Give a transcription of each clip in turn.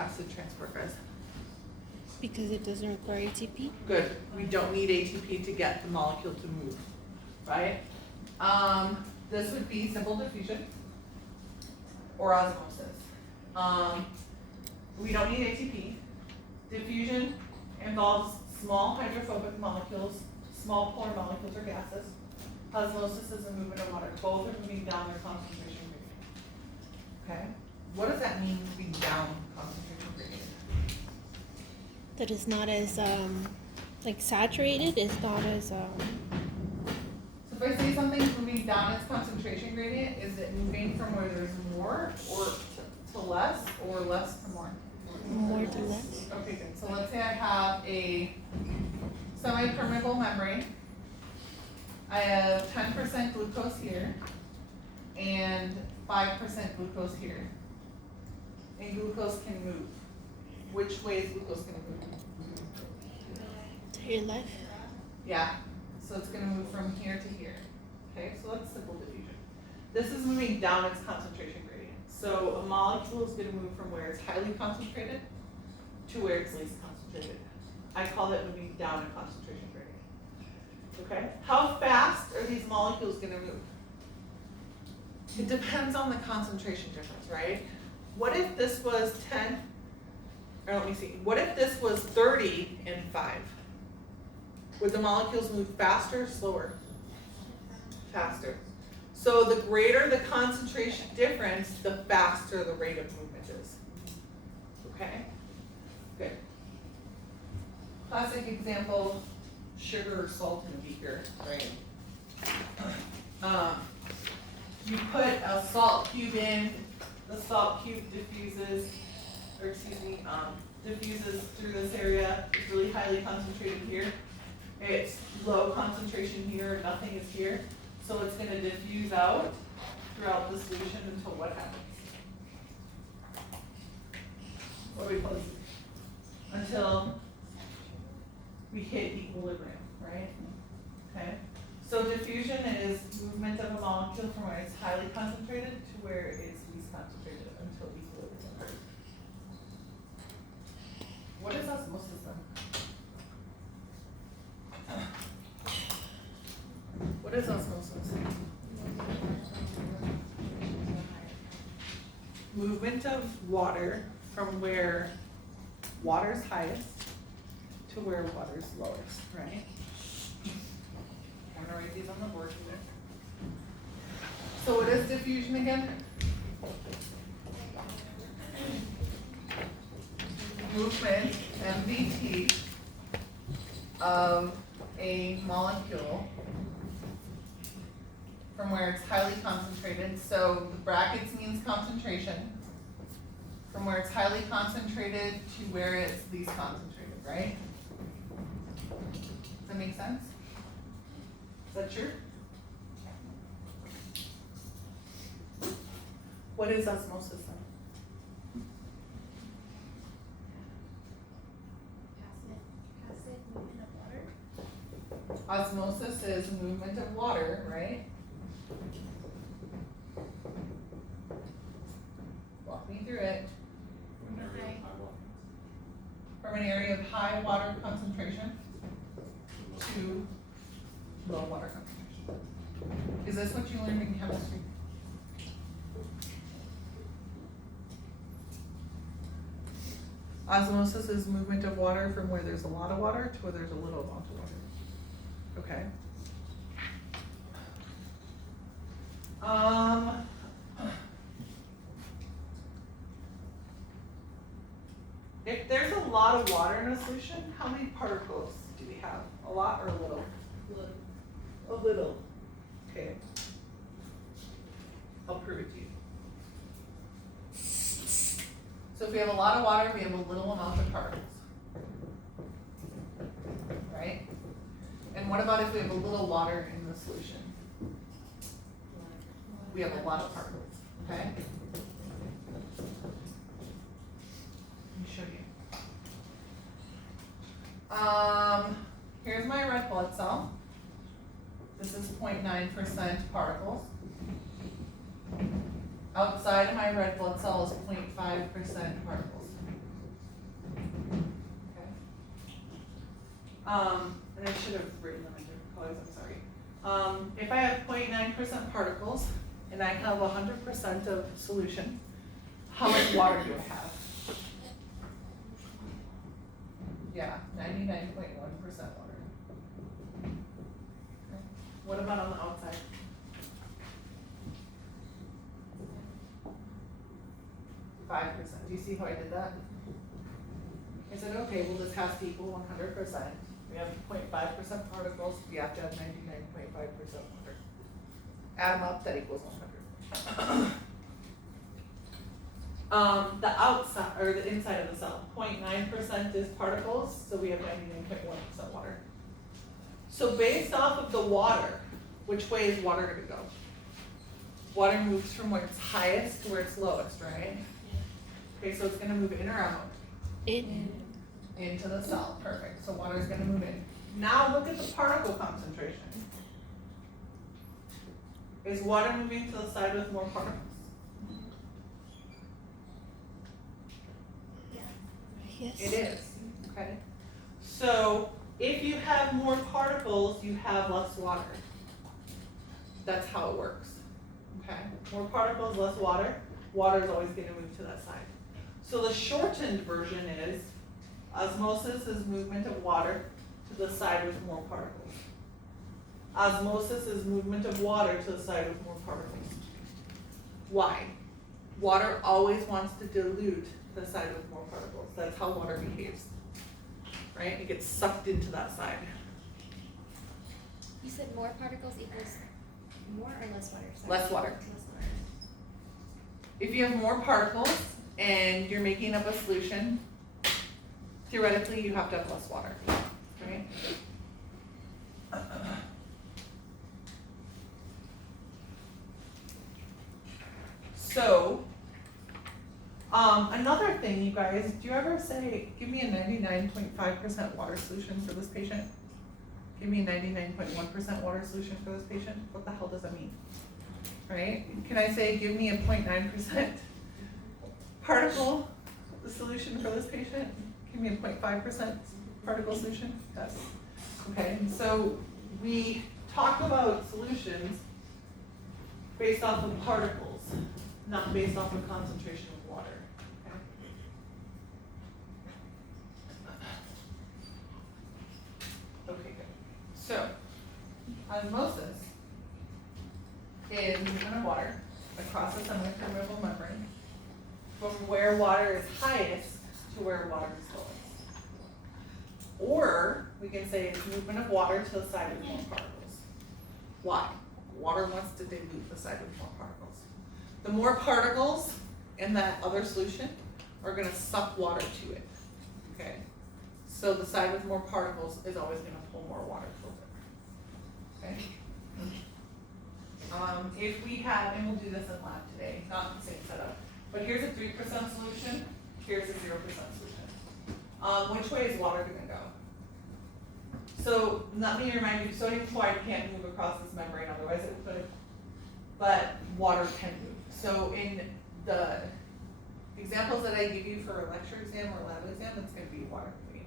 acid transport, guys? Because it doesn't require ATP? Good. We don't need ATP to get the molecule to move, right? This would be simple diffusion or osmosis. We don't need ATP. Diffusion involves small hydrophobic molecules, small pore molecules or gases. Osmosis is the movement of water. Both are moving down their concentration gradient. Okay? What does that mean, moving down concentration gradient? That is not as like saturated. It's not as So if I say something's moving down its concentration gradient, is it moving from where there's more or to less or less to more? more to less. Okay, good. So let's say I have a semi-permeable membrane. I have 10% glucose here and 5% glucose here. And glucose can move. Which way is glucose going to move? To your left. Yeah, so it's going to move from here to here. Okay, so that's simple diffusion. This is moving down its concentration gradient. So a molecule is going to move from where it's highly concentrated to where it's least concentrated. I call it moving down a concentration gradient. Okay, how fast are these molecules going to move? It depends on the concentration difference, right? What if this was 10, or let me see, what if this was 30 and 5? Would the molecules move faster or slower? Faster. So the greater the concentration difference, the faster the rate of movement is. Okay? Good. Classic example, sugar or salt in a beaker, right? You put a salt cube in, the salt cube diffuses, diffuses through this area. It's really highly concentrated here. It's low concentration here, nothing is here. So it's going to diffuse out throughout the solution until what happens? What do we call this? Until we hit equilibrium, right? Okay. So diffusion is movement of a molecule from where it's highly concentrated to where it's least concentrated until equilibrium. What is osmosis then? What is osmosis? Movement of water from where water's highest to where water's lowest, right? I'm gonna write these on the board here. So what is diffusion again? Movement, MVT, of a molecule from where it's highly concentrated. So the brackets means concentration. From where it's highly concentrated to where it's least concentrated, right? Does that make sense? Is that true? What is osmosis then? Passive movement of water. Osmosis is movement of water, right? Walk me through it. From an area of high water concentration to low water concentration. Is this what you learned in chemistry? Osmosis is movement of water from where there's a lot of water to where there's a little amount of water. Okay. If there's a lot of water in a solution, how many particles do we have? A lot or a little? A little. Okay. I'll prove it to you. So if we have a lot of water, we have a little amount of particles. Right? And what about if we have a little water in the solution? We have a lot of particles. Okay? Let me show you. Here's my red blood cell. This is 0.9% particles. Outside of my red blood cell is 0.5% particles. And I should have written them in different colors, I'm sorry. If I have 0.9% particles and I have 100% of solution, how much water do I have? Yeah, 99.1% water. Okay. What about on the outside? 5%. Do you see how I did that? I said, okay, well, this has to equal 100%. We have 0.5% particles, we have to have 99.5% water. Add them up, that equals 100. The outside, or the inside of the cell, 0.9% is particles, so we have 99.1% water. So based off of the water, which way is water gonna go? Water moves from where it's highest to where it's lowest, right? Okay, so it's gonna move in or out? In. Into the cell, perfect, so water is gonna move in. Now look at the particle concentration. Is water moving to the side with more particles? Yes. It is, okay? So if you have more particles, you have less water. That's how it works, okay? More particles, less water. Water is always gonna move to that side. So the shortened version is osmosis is movement of water to the side with more particles. Osmosis is movement of water to the side with more particles. Why? Water always wants to dilute the side with more particles. That's how water behaves, right? It gets sucked into that side. You said more particles equals more or less water? Sorry. Less water. Less water. If you have more particles and you're making up a solution, theoretically you have to have less water, right? So, another thing, you guys, do you ever say, give me a 99.5% water solution for this patient? Give me a 99.1% water solution for this patient? What the hell does that mean? Right? Can I say, give me a 0.9% particle solution for this patient? Give me a 0.5% particle solution? Yes. Okay, so we talk about solutions based off of particles, not based off of concentration of water. Okay, good. So, osmosis is movement of water across the semipermeable membrane from where water is highest to where water is lowest. Or we can say it's movement of water to the side with more particles. Why? Water wants to dilute the side with more particles. The more particles in that other solution are going to suck water to it. Okay? So the side with more particles is always going to pull more water towards it. Okay? If we have, and we'll do this in lab today, not the same setup, but here's a 3% solution, here's a 0% solution. Which way is water going to go? So let me remind you, sodium chloride can't move across this membrane, otherwise it would, but water can move. So in the examples that I give you for a lecture exam or lab exam, that's going to be water moving.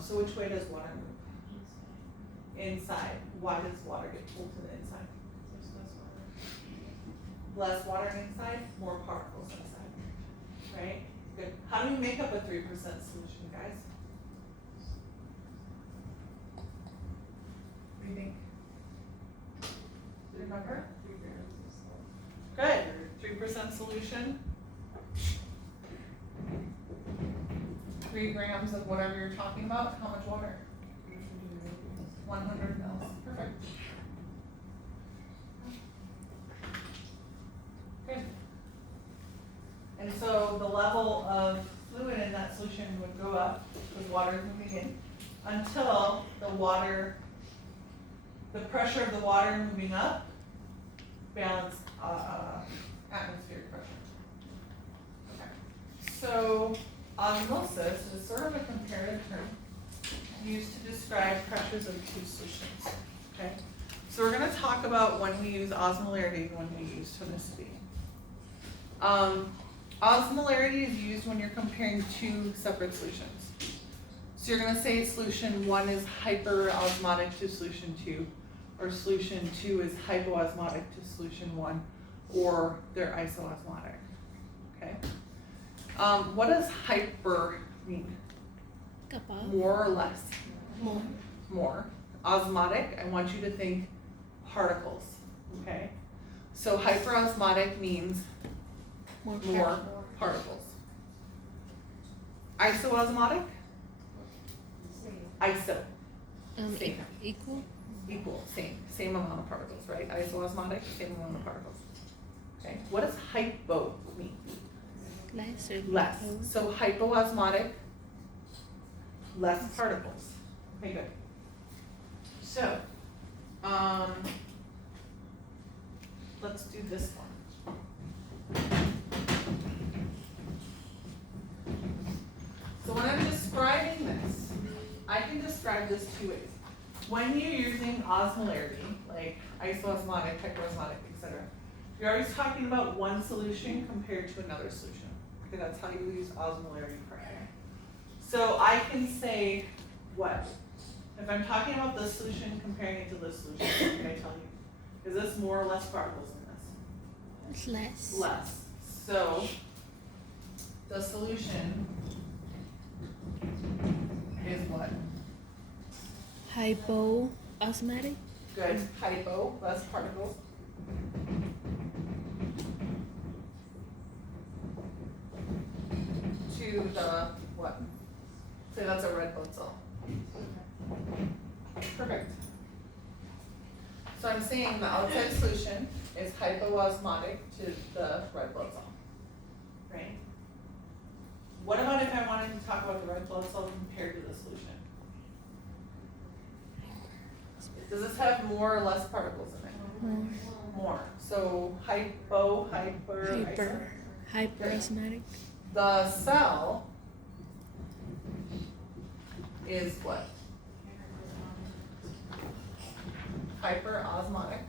So which way does water move? Inside. Why does water get pulled to the inside? Less water inside, more particles inside. Right? Good. How do we make up a 3% solution, guys? What do you think? Do you remember? 3 grams. Good. 3% solution. 3 grams of whatever you're talking about. How much water? 100 mils. Perfect. Good. And so the level of fluid in that solution would go up because water is moving in until the pressure of the water moving up balanced atmospheric pressure. Okay. So osmosis is sort of a comparative term used to describe pressures of two solutions. Okay. So we're going to talk about when we use osmolarity and when we use tonicity. Osmolarity is used when you're comparing two separate solutions. So you're gonna say solution 1 is hyperosmotic to solution 2, or solution 2 is hypoosmotic to solution 1, or they're isoosmotic, okay? What does hyper mean? Kapal. More or less? More. More. Osmotic, I want you to think particles, okay? So hyperosmotic means more particles. Isoosmotic? Iso, Same. Equal. equal, same amount of particles, right? Isoosmotic, same amount of particles. Okay, what does hypo mean? Less or Less. equal. So hypoosmotic, less particles. Okay, good. So, let's do this one. So when I'm describing this, I can describe this two ways. When you're using osmolarity, like isoosmotic, hyperosmotic, etc., you're always talking about one solution compared to another solution. Okay, that's how you use osmolarity correctly. So I can say what? If I'm talking about this solution comparing it to this solution, what can I tell you? Is this more or less particles in this? It's less. Less. So the solution is what? Hypoosmotic. Good. Hypo, less particles. To the what? Say that's a red blood cell. Perfect. So I'm saying the outside solution is hypoosmotic to the red blood cell. Right? What about if I wanted to talk about the red blood cell compared to the solution? Does this have more or less particles in it? More. So hyper. Hyperosmotic. The cell is what? Hyperosmotic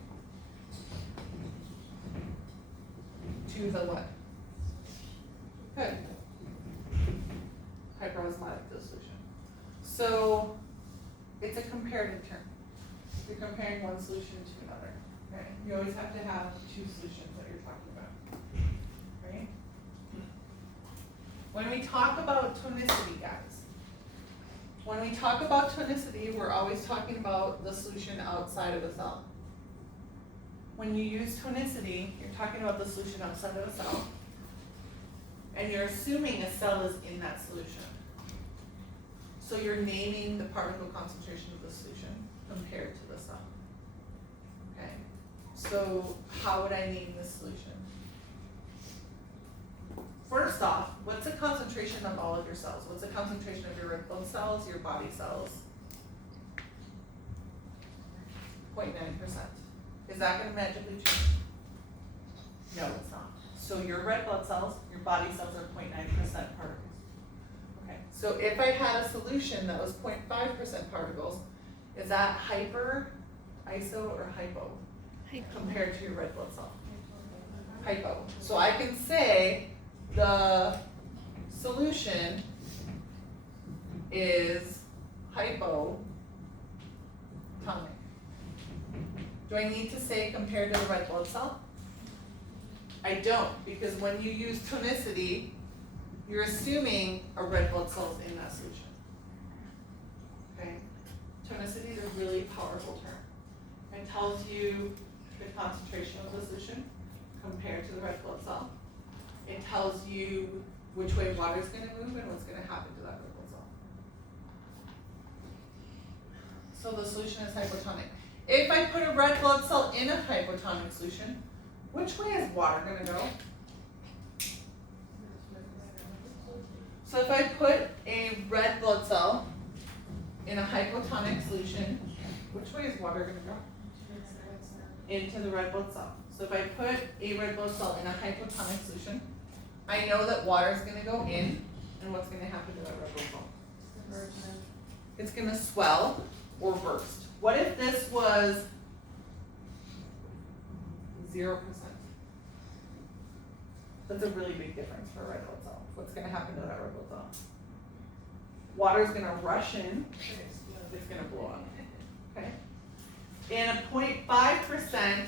to the what? Good. Hyperosmotic dissolution. So it's a comparative term. You're comparing one solution to another. Right? You always have to have two solutions that you're talking about. Right? When we talk about tonicity, guys, when we talk about tonicity, we're always talking about the solution outside of a cell. When you use tonicity, you're talking about the solution outside of a cell, and you're assuming a cell is in that solution. So you're naming the particle concentration of the solution compared to the cell. Okay, so how would I name this solution? First off, what's the concentration of all of your cells? What's the concentration of your red blood cells, your body cells? 0.9%. Is that going to magically change? No, it's not. So your red blood cells, your body cells are 0.9% particles. Okay, so if I had a solution that was 0.5% particles, is that hyper, iso, or hypo? Compared to your red blood cell? Hypo. So I can say the solution is hypotonic. Do I need to say compared to the red blood cell? I don't, because when you use tonicity, you're assuming a red blood cell is in that solution. Okay? Tonicity is a really powerful term. It tells you the concentration of the solution compared to the red blood cell. It tells you which way water is going to move and what's going to happen to that red blood cell. So the solution is hypotonic. If I put a red blood cell in a hypotonic solution, which way is water going to go? So if I put a red blood cell in a hypotonic solution, which way is water going to go? Into the red blood cell. So if I put a red blood cell in a hypotonic solution, I know that water is going to go in, and what's going to happen to that red blood cell? It's going to swell or burst. What if this was 0%? That's a really big difference for a red blood cell. What's going to happen to that red blood cell? water's gonna rush in, it's gonna blow up, okay? And a 0.5%,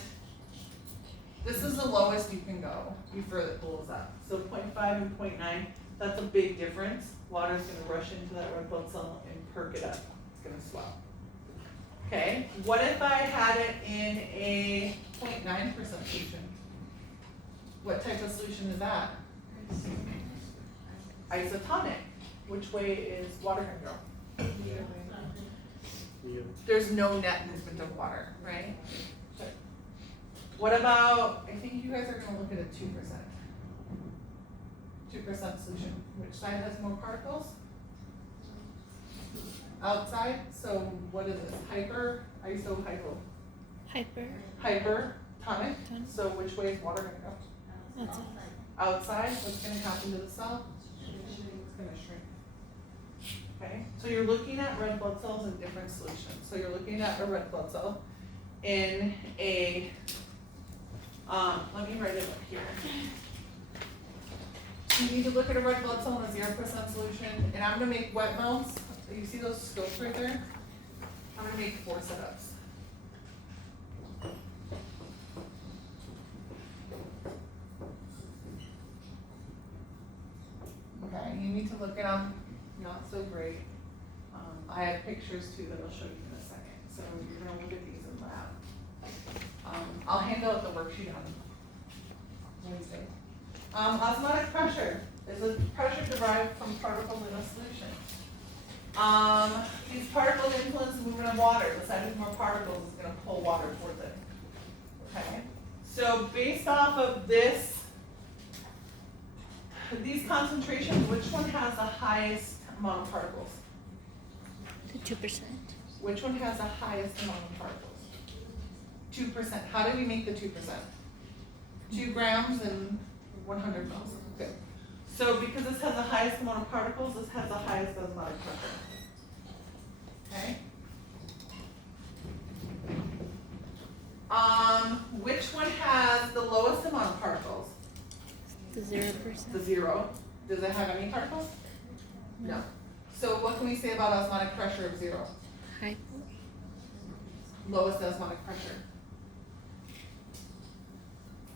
this is the lowest you can go before it blows up. So 0.5 and 0.9, that's a big difference. Water's gonna rush into that red blood cell and perk it up. It's gonna swell. Okay, what if I had it in a 0.9% solution? What type of solution is that? Isotonic. Which way is water gonna go? There's no net movement of water, right? What about, I think you guys are gonna look at a 2%. 2% solution. Which side has more particles? Outside, so what is this? Hyper, iso, hypo? Hyper. Hypertonic, so which way is water gonna go? Outside. Outside, what's gonna happen to the cell? It's gonna shrink. Okay, so you're looking at red blood cells in different solutions. So you're looking at a red blood cell in a, let me write it up here. You need to look at a red blood cell in a 0% solution, and I'm gonna make wet mounts. You see those scopes right there? I'm gonna make 4 setups. Okay, you need to look at them, not so great. I have pictures too that I'll show you in a second, so you're gonna look at these in lab. I'll hand out the worksheet on Wednesday. Osmotic pressure is a pressure derived from particles in a solution. These particles influence the movement of water. The side with more particles is going to pull water towards it. Okay? So based off of this, these concentrations, which one has the highest amount of particles? The 2%. Which one has the highest amount of particles? 2%. How did we make the 2%? 2 grams and 100 mils. Okay. So because this has the highest amount of particles, this has the highest osmotic pressure. Okay? Which one has the lowest amount of particles? The 0%. The 0. Does it have any particles? No. So what can we say about osmotic pressure of 0? Hypo. Lowest osmotic pressure.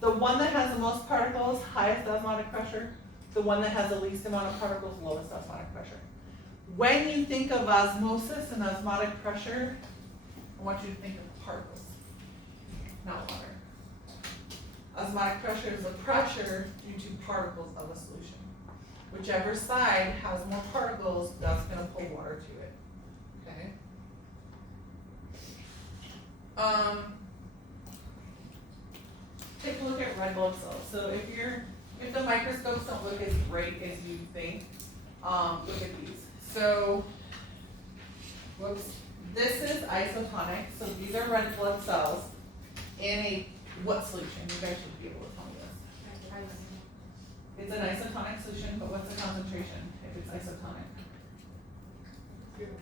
The one that has the most particles, highest osmotic pressure. The one that has the least amount of particles, lowest osmotic pressure. When you think of osmosis and osmotic pressure, I want you to think of particles, not water. Osmotic pressure is the pressure due to particles of a solution. Whichever side has more particles, that's going to pull water to it. Okay? Take a look at red blood cells. So if the microscopes don't look as great as you think, look at these. So, whoops, this is isotonic. So these are red blood cells in a what solution? You guys should be able to tell me this. It's an isotonic solution, but what's the concentration if it's isotonic?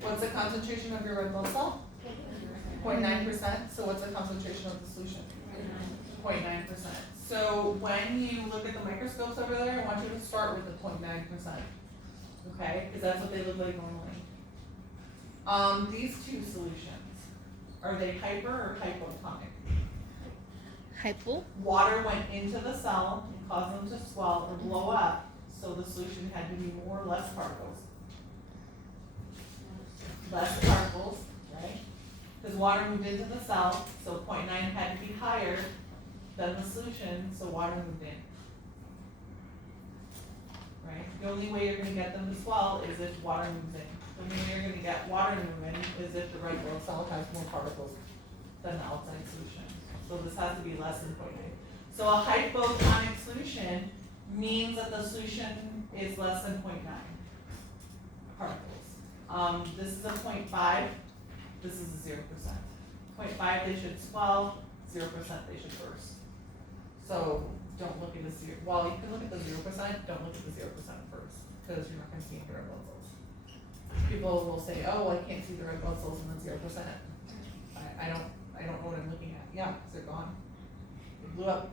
What's the concentration of your red blood cell? 0.9%. So what's the concentration of the solution? 0.9%. So when you look at the microscopes over there, I want you to start with the 0.9%. Okay? Because that's what they look like normally. These two solutions, are they hyper or hypotonic? Hypo. Water went into the cell and caused them to swell or blow up, so the solution had to be more or less particles. Less particles, right? Because water moved into the cell, so 0.9 had to be higher than the solution, so water moved in. Right? The only way you're going to get them to swell is if water moves in. The only way you're going to get water to move in is if the red blood cell has more particles than the outside solution. So this has to be less than 0.9. So a hypotonic solution means that the solution is less than 0.9 particles. This is a 0.5. This is a 0%. 0.5 they should swell. 0% they should burst. So don't look at the 0. Well, you can look at the 0%. Don't look at the 0% first, because you're not going to see any red blood cells. People will say, "Oh, I can't see the red blood cells in the 0%." I don't know what I'm looking at. Yeah, because they're gone. They blew up.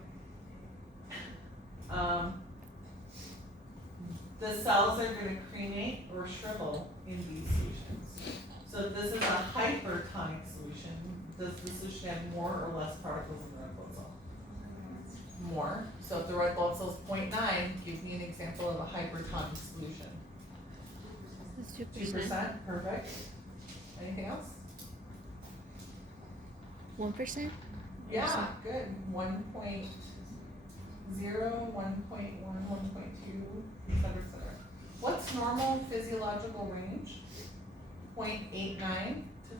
the cells are gonna crenate or shrivel in these solutions. So if this is a hypertonic solution, does the solution have more or less particles in the red blood cell? More. So if the red blood cell is 0.9, give me an example of a hypertonic solution. It's 2%, perfect. Anything else? 1%? Yeah, good. 1.0, 1.1, 1.2, et cetera, et cetera. What's normal physiological range? 0.89